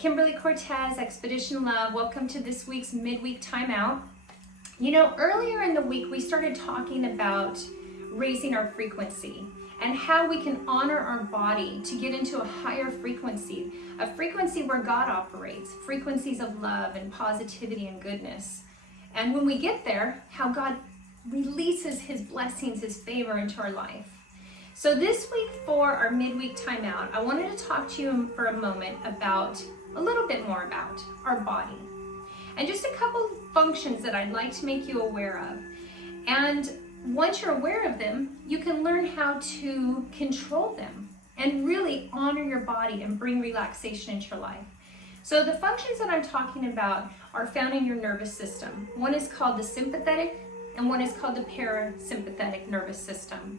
Kimberly Cortez, Expedition Love. Welcome to this week's midweek timeout. You know, earlier in the week, we started talking about raising our frequency and how we can honor our body to get into a higher frequency, a frequency where God operates, frequencies of love and positivity and goodness. And when we get there, how God releases his blessings, his favor into our life. So this week for our midweek timeout, I wanted to talk to you for a moment about a little bit more about our body and just a couple functions that I'd like to make you aware of. And once you're aware of them, you can learn how to control them and really honor your body and bring relaxation into your life. So the functions that I'm talking about are found in your nervous system. One is called the sympathetic and one is called the parasympathetic nervous system.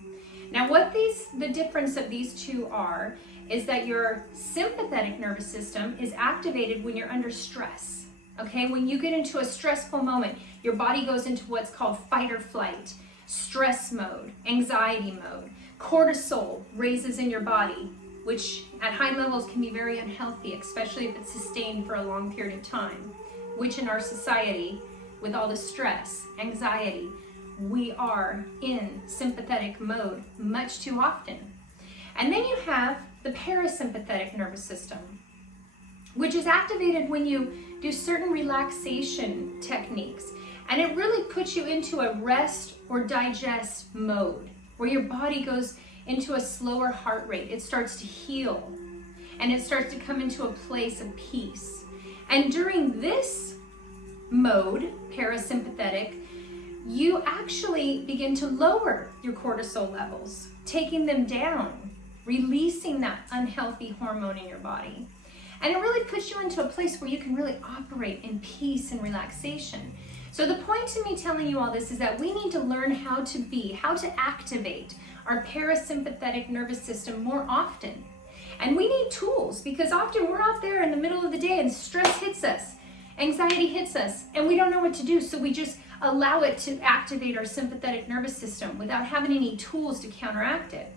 Now the difference of these two are is that your sympathetic nervous system is activated when you're under stress. Okay, when you get into a stressful moment, your body goes into what's called fight or flight, stress mode, anxiety mode. Cortisol raises in your body, which at high levels can be very unhealthy, especially if it's sustained for a long period of time, which in our society, with all the stress, anxiety, we are in sympathetic mode much too often. And then you have the parasympathetic nervous system, which is activated when you do certain relaxation techniques. And it really puts you into a rest or digest mode, where your body goes into a slower heart rate. It starts to heal, and it starts to come into a place of peace. And during this mode, parasympathetic, you actually begin to lower your cortisol levels, taking them down, releasing that unhealthy hormone in your body. And it really puts you into a place where you can really operate in peace and relaxation. So the point to me telling you all this is that we need to learn how to activate our parasympathetic nervous system more often. And we need tools, because often we're out there in the middle of the day and stress hits us, anxiety hits us, and we don't know what to do. So we just allow it to activate our sympathetic nervous system without having any tools to counteract it.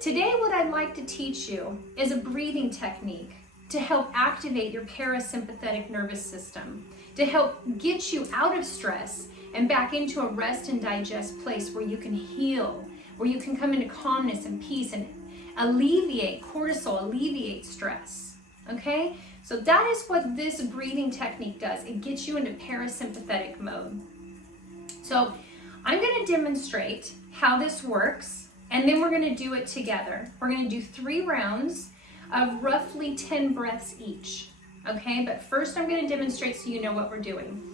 Today, what I'd like to teach you is a breathing technique to help activate your parasympathetic nervous system, to help get you out of stress and back into a rest and digest place where you can heal, where you can come into calmness and peace and alleviate cortisol, alleviate stress. Okay? So that is what this breathing technique does. It gets you into parasympathetic mode. So I'm going to demonstrate how this works, and then we're going to do it together. We're going to do 3 rounds of roughly 10 breaths each. Okay, but first I'm going to demonstrate so you know what we're doing.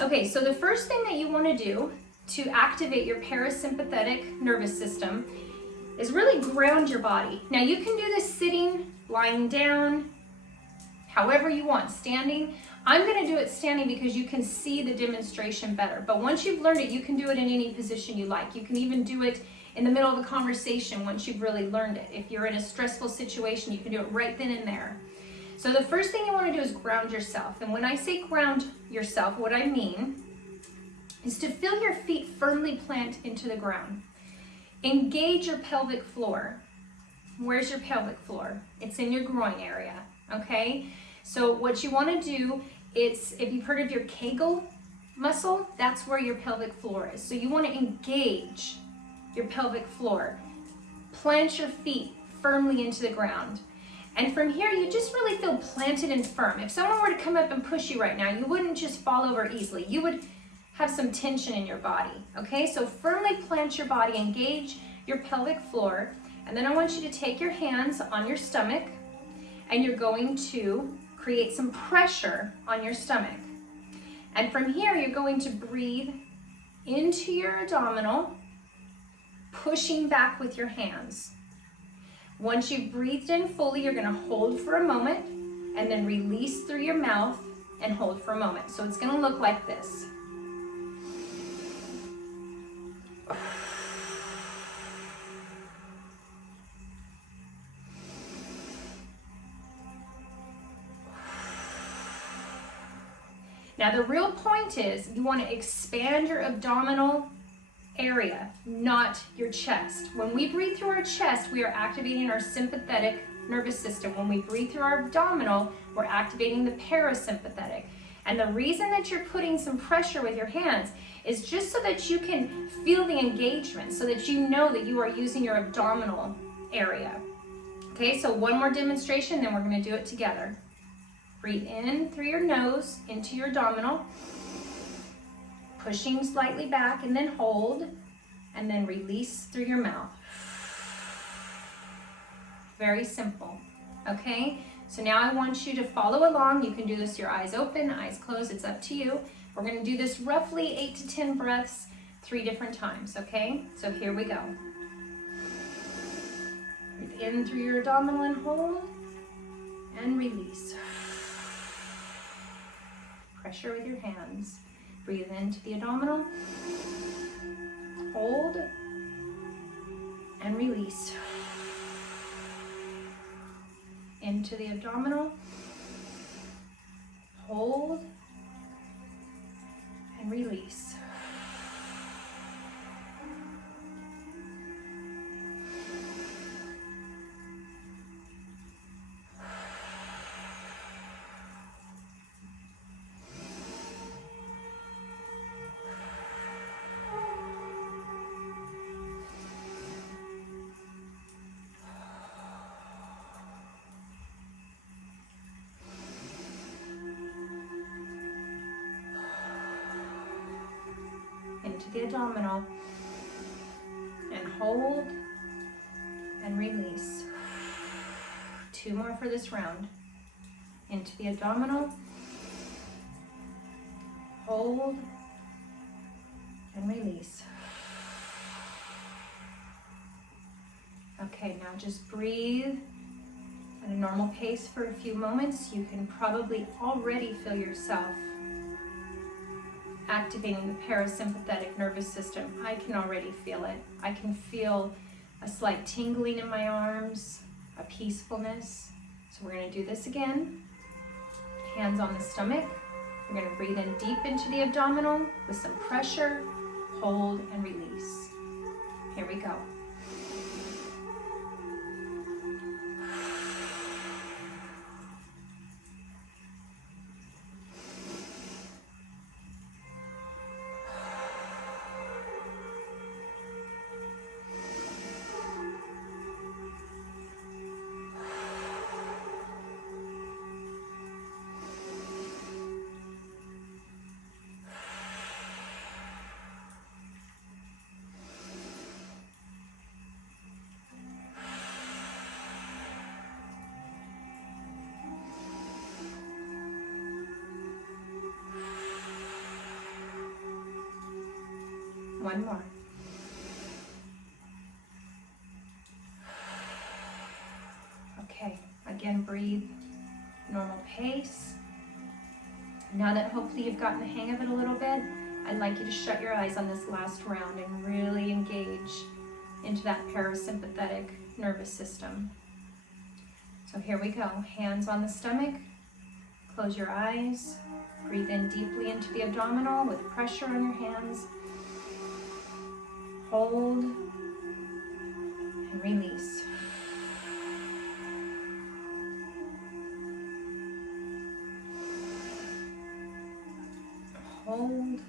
Okay, so the first thing that you want to do to activate your parasympathetic nervous system is really ground your body. Now you can do this sitting, lying down, however you want, standing. I'm going to do it standing because you can see the demonstration better. But once you've learned it, you can do it in any position you like. You can even do it in the middle of a conversation once you've really learned it. If you're in a stressful situation, you can do it right then and there. So the first thing you want to do is ground yourself. And when I say ground yourself, what I mean is to feel your feet firmly plant into the ground. Engage your pelvic floor. Where's your pelvic floor? It's in your groin area, okay? So what you want to do is, if you've heard of your Kegel muscle, that's where your pelvic floor is. So you want to engage your pelvic floor. Plant your feet firmly into the ground. And from here, you just really feel planted and firm. If someone were to come up and push you right now, you wouldn't just fall over easily. You would have some tension in your body, okay? So firmly plant your body, engage your pelvic floor, and then I want you to take your hands on your stomach, and you're going to create some pressure on your stomach. And from here, you're going to breathe into your abdominal, pushing back with your hands. Once you've breathed in fully, you're going to hold for a moment and then release through your mouth and hold for a moment. So it's going to look like this. Now the real point is you want to expand your abdominal area, not your chest. When we breathe through our chest, we are activating our sympathetic nervous system. When we breathe through our abdominal, we're activating the parasympathetic. And the reason that you're putting some pressure with your hands is just so that you can feel the engagement, so that you know that you are using your abdominal area. Okay, so one more demonstration, then we're going to do it together. Breathe in through your nose into your abdominal, pushing slightly back, and then hold, and then release through your mouth. Very simple. Okay, so now I want you to follow along. You can do this with your eyes open, eyes closed, it's up to you. We're going to do this roughly 8 to 10 breaths, 3 different times, okay? So here we go. Breathe in through your abdominal and hold, and release. Pressure with your hands. Breathe into the abdominal, hold, and release. Into the abdominal, hold, and release. Into the abdominal, and hold, and release. 2 more for this round. Into the abdominal, hold, and release. Okay, now just breathe at a normal pace for a few moments. You can probably already feel yourself activating the parasympathetic nervous system. I can already feel it. I can feel a slight tingling in my arms, a peacefulness. So we're going to do this again. Hands on the stomach. We're going to breathe in deep into the abdominal with some pressure, hold, and release. Here we go. One more. Okay, again, breathe, normal pace. Now that hopefully you've gotten the hang of it a little bit, I'd like you to shut your eyes on this last round and really engage into that parasympathetic nervous system. So here we go, hands on the stomach, close your eyes, breathe in deeply into the abdominal with pressure on your hands. Hold and release. Hold,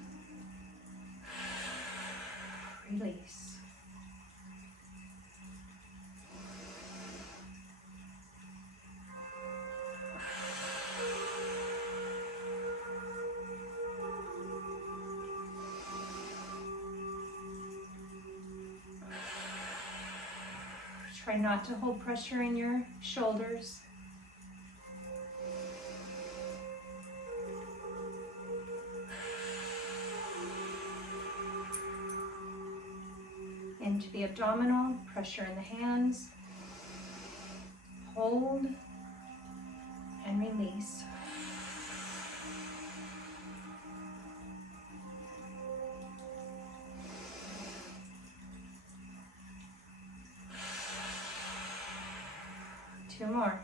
release. Try not to hold pressure in your shoulders. Into the abdominal, pressure in the hands. Hold and release. Two more.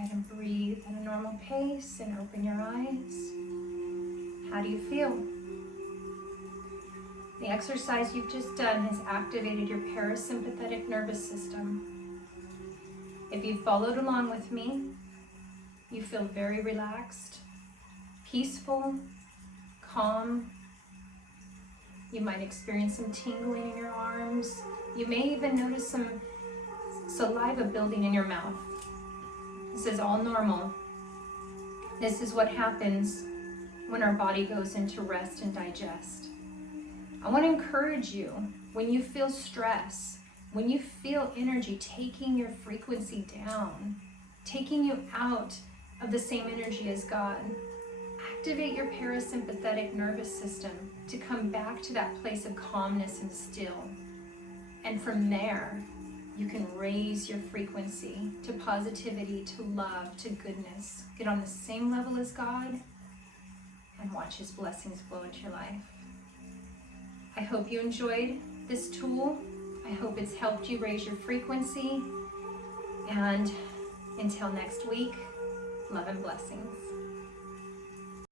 ahead and breathe at a normal pace and open your eyes. How do you feel? The exercise you've just done has activated your parasympathetic nervous system. If you followed along with me, you feel very relaxed, peaceful, calm. You might experience some tingling in your arms. You may even notice some saliva building in your mouth. This is all normal. This is what happens when our body goes into rest and digest. I want to encourage you, when you feel stress, when you feel energy taking your frequency down, taking you out of the same energy as God, activate your parasympathetic nervous system to come back to that place of calmness and still. And from there, you can raise your frequency to positivity, to love, to goodness. Get on the same level as God and watch His blessings flow into your life. I hope you enjoyed this tool. I hope it's helped you raise your frequency. And until next week, love and blessings.